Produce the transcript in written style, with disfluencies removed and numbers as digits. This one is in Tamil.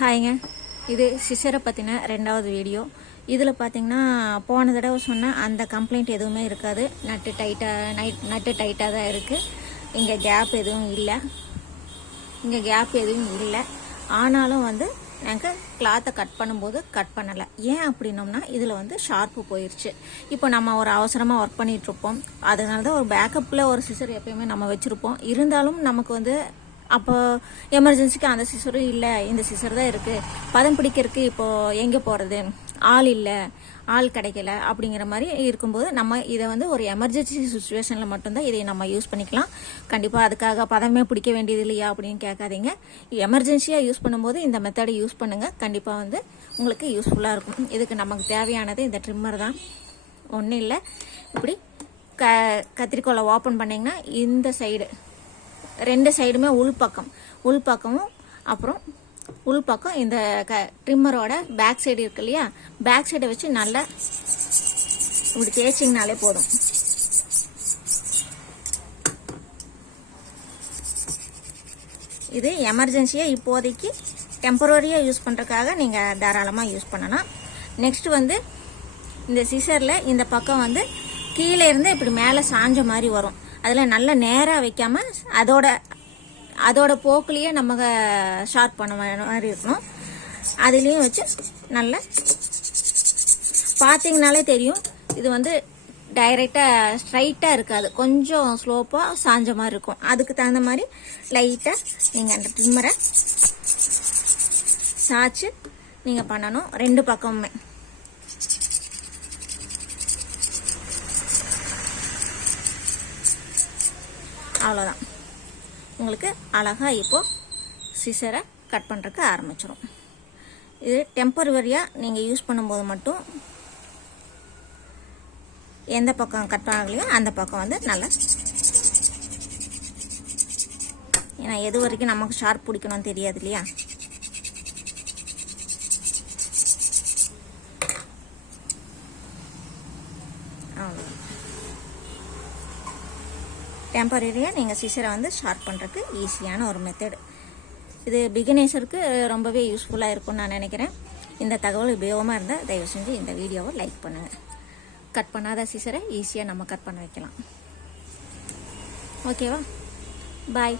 ஹாய்ங்க, இது சிசரை பற்றின 2வது வீடியோ. இதில் பார்த்திங்கன்னா போன தடவை சொன்ன அந்த கம்ப்ளைண்ட் எதுவுமே இருக்காது. நட்டு டைட்டாக தான் இருக்குது. இங்கே கேப் எதுவும் இல்லை. ஆனாலும் எனக்கு கிளாத்தை கட் பண்ணும்போது கட் பண்ணலை. ஏன் அப்படின்னோம்னா இதில் ஷார்ப்பு போயிடுச்சு. இப்போ நம்ம ஒரு அவசரமாக ஒர்க் பண்ணிகிட்ருப்போம். அதனால தான் ஒரு பேக்கப்பில் ஒரு சிசர் எப்பயுமே நம்ம வச்சுருப்போம். இருந்தாலும் நமக்கு அப்போ எமர்ஜென்சிக்கு அந்த சிசரும் இல்லை, இந்த சிசர் தான் இருக்குது. பதம் பிடிக்கிறதுக்கு இப்போது எங்கே போகிறது, ஆள் கிடைக்கல அப்படிங்கிற மாதிரி இருக்கும்போது நம்ம இதை ஒரு எமர்ஜென்சி சுச்சுவேஷனில் மட்டும்தான் இதை நம்ம யூஸ் பண்ணிக்கலாம். கண்டிப்பாக அதுக்காக பதமே பிடிக்க வேண்டியது இல்லையா அப்படின்னு கேட்காதீங்க. எமர்ஜென்சியாக யூஸ் பண்ணும்போது இந்த மெத்தடை யூஸ் பண்ணுங்கள். கண்டிப்பாக உங்களுக்கு யூஸ்ஃபுல்லாக இருக்கும். இதுக்கு நமக்கு தேவையானது இந்த ட்ரிம்மர் தான். ஒன்றும் இல்லை, இப்படி கத்திரிக்கோலை ஓப்பன் பண்ணிங்கன்னா இந்த சைடு 2 சைடுமே உள்பக்கமும் அப்புறம் உள்பக்கம் இந்த ட்ரிம்மரோட பேக் சைடு இருக்கு இல்லையா, பேக் சைடை வச்சு நல்லா இப்படி தேய்ச்சிங்கனாலே போதும். இது எமர்ஜென்சியாக இப்போதைக்கு டெம்பரரியாக யூஸ் பண்ணுறதுக்காக நீங்கள் தாராளமாக யூஸ் பண்ணலாம். நெக்ஸ்ட் இந்த சிசரில் இந்த பக்கம் கீழே இருந்து இப்படி மேலே சாஞ்ச மாதிரி வரும். அதில் நல்லா நேராக வைக்காமல் அதோட போக்குலேயே நம்ம ஷார்ப் பண்ண மாதிரி இருக்கணும். அதுலேயும் வச்சு நல்லா பார்த்தீங்கனாலே தெரியும். இது டைரெக்டாக ஸ்ட்ரைட்டாக இருக்காது, கொஞ்சம் ஸ்லோப்பாக சாஞ்ச மாதிரி இருக்கும். அதுக்கு தகுந்த மாதிரி லைட்டாக நீங்கள் அந்த ட்ரிம்மரை சாய்ச்சி நீங்கள் பண்ணணும் 2 பக்கமுமே. அவ்வளோதான், உங்களுக்கு அழகாக இப்போது சிசரை கட் பண்ணுறதுக்கு ஆரம்பிச்சிடும். இது டெம்பரவரியாக நீங்கள் யூஸ் பண்ணும்போது மட்டும் எந்த பக்கம் கட் ஆகலையோ அந்த பக்கம் நல்லா, ஏன்னா எது வரைக்கும் நமக்கு ஷார்ப் பிடிக்கணும்னு தெரியாது இல்லையா. அவ்வளோதான், டெம்பரரியாக நீங்கள் சிசரை ஷார்ப் பண்ணுறதுக்கு ஈஸியான ஒரு மெத்தடு. இது பிகினர்ஸருக்கு ரொம்பவே யூஸ்ஃபுல்லாக இருக்கும்னு நான் நினைக்கிறேன். இந்த தகவல் உபயோகமாக இருந்தால் தயவு செஞ்சு இந்த வீடியோவை லைக் பண்ணுங்கள். கட் பண்ணாத சிசரை ஈஸியாக நம்ம கட் பண்ண வைக்கலாம். ஓகேவா? பாய்.